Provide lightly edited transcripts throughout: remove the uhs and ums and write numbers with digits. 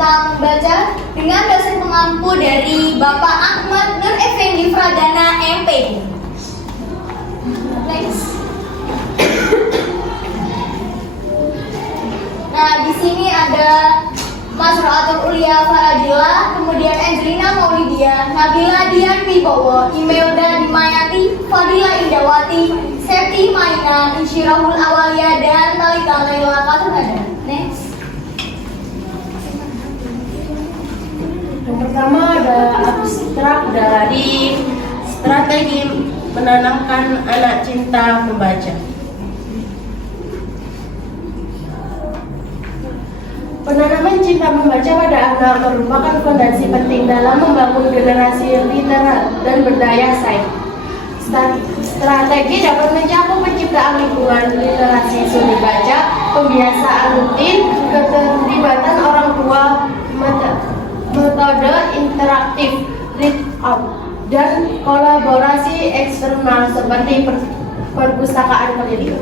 Cinta Membaca dengan dosen pengampu dari Bapak Ahmad Nur Effendi Pradana MP. Next. Nah, di sini ada Mas Raatul Ulia Faradila, kemudian Angelina Maulidia, Nabila Dian Wibowo, Imelda Dimayati, Fadila Indawati, Septi Maina, Insyirahul Awalia, dan Talita Laila Katurhada. Next. Yang pertama ada abstrak dari strategi menanamkan anak cinta membaca. Penanaman cinta membaca pada anak merupakan fondasi penting dalam membangun generasi literat dan berdaya saing. Strategi dapat mencakup penciptaan lingkungan literasi seni baca, pembiasaan rutin, keterlibatan orang tua, metode interaktif, read out, dan kolaborasi eksternal seperti perpustakaan pendidikan.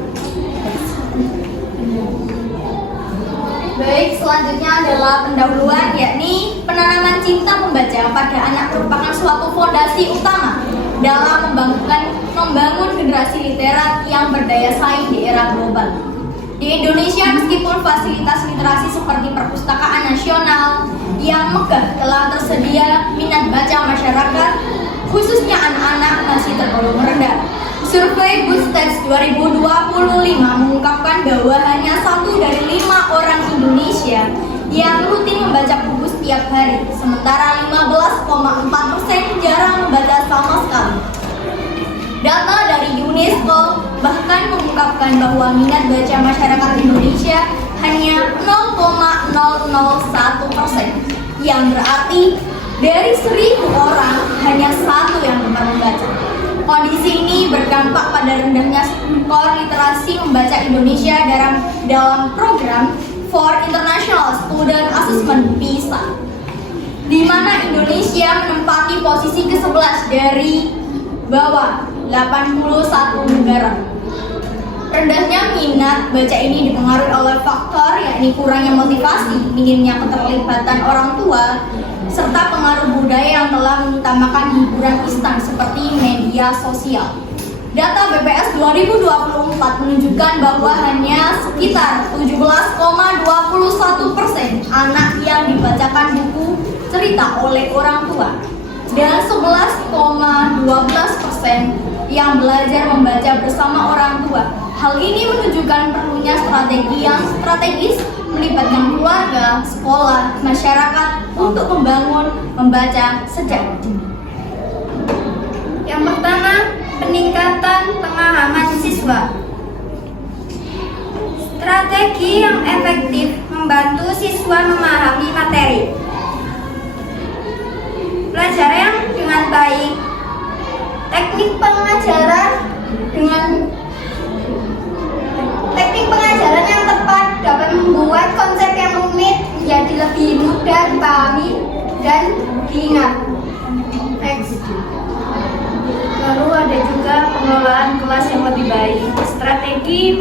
Baik, selanjutnya adalah pendahuluan, yakni penanaman cinta membaca pada anak merupakan suatu fondasi utama dalam membangun generasi literat yang berdaya saing di era global. Di Indonesia, meskipun fasilitas literasi seperti perpustakaan nasional yang megah telah tersedia, minat baca masyarakat, khususnya anak-anak, masih tergolong rendah. Survei Goodstats 2025 mengungkapkan bahwa hanya 1 dari 5 orang Indonesia yang rutin membaca buku setiap hari, sementara 15,4% jarang membaca sama sekali. Data dari UNESCO bahkan mengungkapkan bahwa minat baca masyarakat Indonesia hanya 0,001%, yang berarti dari 1.000 orang hanya 1 yang gemar membaca. Kondisi ini berdampak pada rendahnya skor literasi membaca Indonesia dalam program For International Student Assessment PISA, di mana Indonesia menempati posisi ke-11 dari bawah 81 negara. Rendahnya minat baca ini dipengaruhi oleh faktor yakni kurangnya motivasi, minimnya keterlibatan orang tua, serta pengaruh budaya yang telah mengutamakan hiburan instan seperti media sosial. Data BPS 2024 menunjukkan bahwa hanya sekitar 17,21% anak yang dibacakan buku cerita oleh orang tua dan 11,12% yang belajar membaca bersama orang tua. Hal ini menunjukkan perlunya strategi yang strategis melibatkan keluarga, sekolah, masyarakat untuk membangun membaca sejak dini. Yang pertama, peningkatan pemahaman siswa. Strategi yang efektif membantu siswa memahami materi. Pelajaran dengan baik, teknik pengajaran yang tepat dapat membuat konsep yang rumit menjadi lebih mudah dipahami dan diingat. Next. Lalu ada juga pengelolaan kelas yang lebih baik. Strategi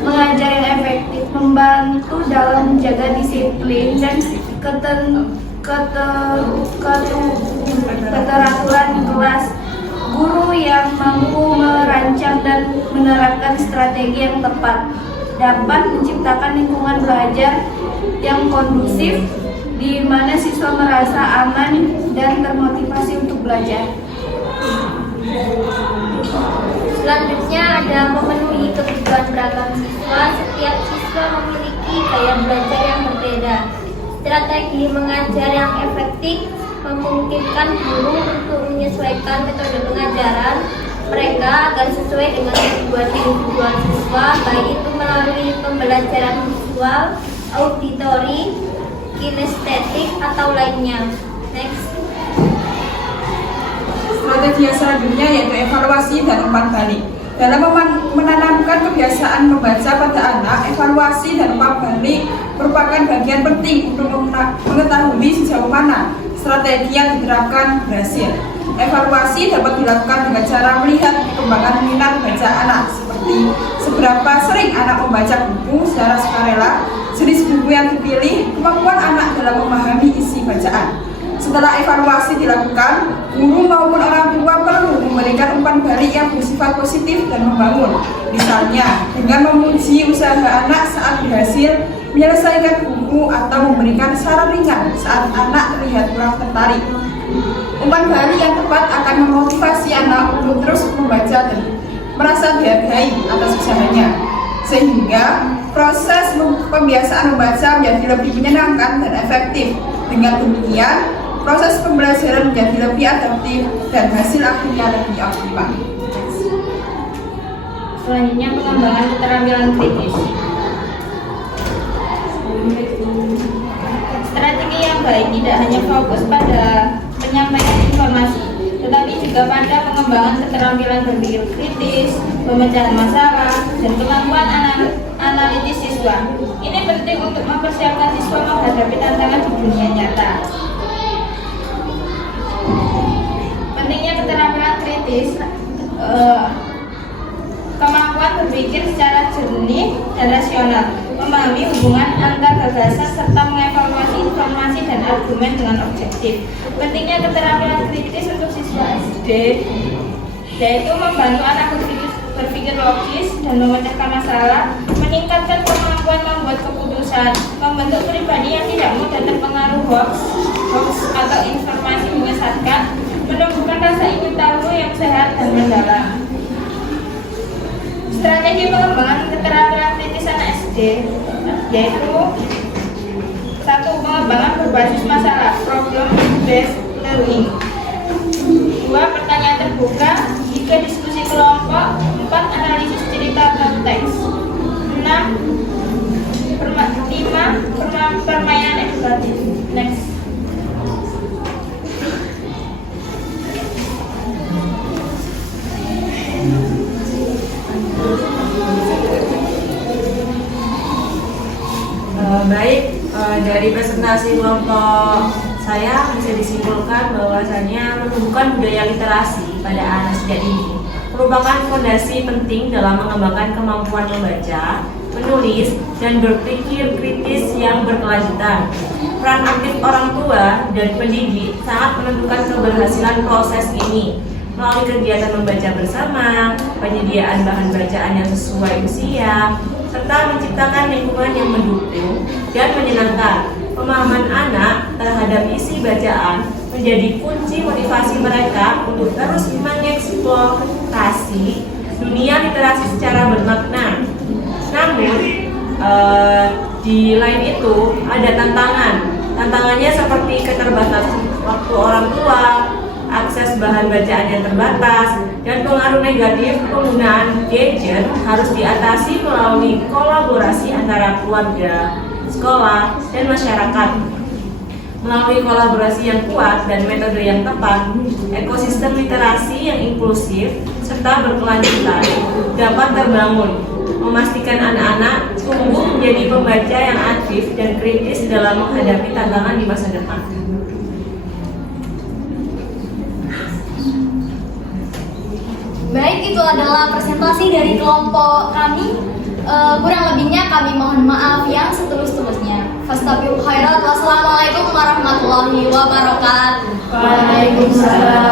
mengajar yang efektif membantu dalam menjaga disiplin dan keteraturan di kelas. Guru yang mampu merancang dan menerapkan strategi yang tepat dapat menciptakan lingkungan belajar yang kondusif di mana siswa merasa aman dan termotivasi untuk belajar. Selanjutnya ada memenuhi kebutuhan beragam siswa. Setiap siswa memiliki gaya belajar yang berbeda. Strategi mengajar yang efektif memungkinkan guru untuk menyesuaikan metode pengajaran mereka agar sesuai dengan kebutuhan individual siswa, baik itu melalui pembelajaran visual, auditori, kinestetik, atau lainnya. Next. Strategi yang selanjutnya yaitu evaluasi dan umpan balik. Dalam menanamkan kebiasaan membaca pada anak, evaluasi dan umpan balik merupakan bagian penting untuk mengetahui sejauh mana strategi yang diterapkan berhasil. Evaluasi dapat dilakukan dengan cara melihat perkembangan minat baca anak, seperti seberapa sering anak membaca buku secara sukarela, jenis buku yang dipilih, kemampuan anak dalam memahami isi bacaan. Setelah evaluasi dilakukan, guru maupun orang tua perlu memberikan umpan balik yang bersifat positif dan membangun. Misalnya, dengan memuji usaha anak saat berhasil menyelesaikan buku atau memberikan saran ringan saat anak terlihat kurang tertarik. Umpan balik yang tepat akan memotivasi anak untuk terus membaca dan merasa dihargai atas usahanya, sehingga proses pembiasaan membaca menjadi lebih menyenangkan dan efektif. Dengan demikian, proses pembelajaran menjadi lebih adaptif dan hasil akhirnya lebih optimal. Selanjutnya pengembangan keterampilan kritis. Strategi yang baik tidak hanya fokus pada penyampaian informasi, tetapi juga pada pengembangan keterampilan berpikir kritis, pemecahan masalah, dan kemampuan analitis siswa. Ini penting untuk mempersiapkan siswa menghadapi tantangan di dunia nyata. Pentingnya keterampilan kritis, kemampuan berpikir secara jernih dan rasional, memahami hubungan antar gagasan serta mengevaluasi informasi dan argumen dengan objektif. Pentingnya keterampilan kritis untuk siswa SD, yaitu membantu anak berpikir logis dan memecahkan masalah, meningkatkan kemampuan membuat keputusan, membentuk pribadi yang tidak mudah terpengaruh hoax atau informasi menyesatkan, menumbuhkan rasa ingin tahu yang sehat dan mendalam. Strategi pengembangan keterampilan kritis anak SD yaitu 1. Pengembangan berbasis masalah, problem based learning. 2. Pertanyaan terbuka. 3. Diskusi kelompok. 4. Analisis cerita atau teks. 5. Permainan edukatif. Next. Baik, dari presentasi kelompok saya bisa disimpulkan bahwasanya menumbuhkan budaya literasi pada anak sejak dini merupakan fondasi penting dalam mengembangkan kemampuan membaca, menulis, dan berpikir kritis yang berkelanjutan. Peran aktif orang tua dan pendidik sangat menentukan keberhasilan proses ini melalui kegiatan membaca bersama, penyediaan bahan bacaan yang sesuai usia, serta menciptakan lingkungan yang mendukung dan menyenangkan. Pemahaman anak terhadap isi bacaan menjadi kunci motivasi mereka untuk terus mengeksplorasi dunia literasi secara bermakna. Namun, di lain itu ada tantangannya seperti keterbatasan waktu orang tua, akses bahan bacaan yang terbatas, dan pengaruh negatif penggunaan gadget harus diatasi melalui kolaborasi antara keluarga, sekolah, dan masyarakat. Melalui kolaborasi yang kuat dan metode yang tepat, ekosistem literasi yang inklusif serta berkelanjutan dapat terbangun, memastikan anak-anak tumbuh menjadi pembaca yang aktif dan kritis dalam menghadapi tantangan di masa depan. Baik, itu adalah presentasi dari kelompok kami. Kurang lebihnya kami mohon maaf yang setulus-tulusnya. Fastabiqul khairat. Wassalamualaikum warahmatullahi wabarakatuh. Waalaikumsalam.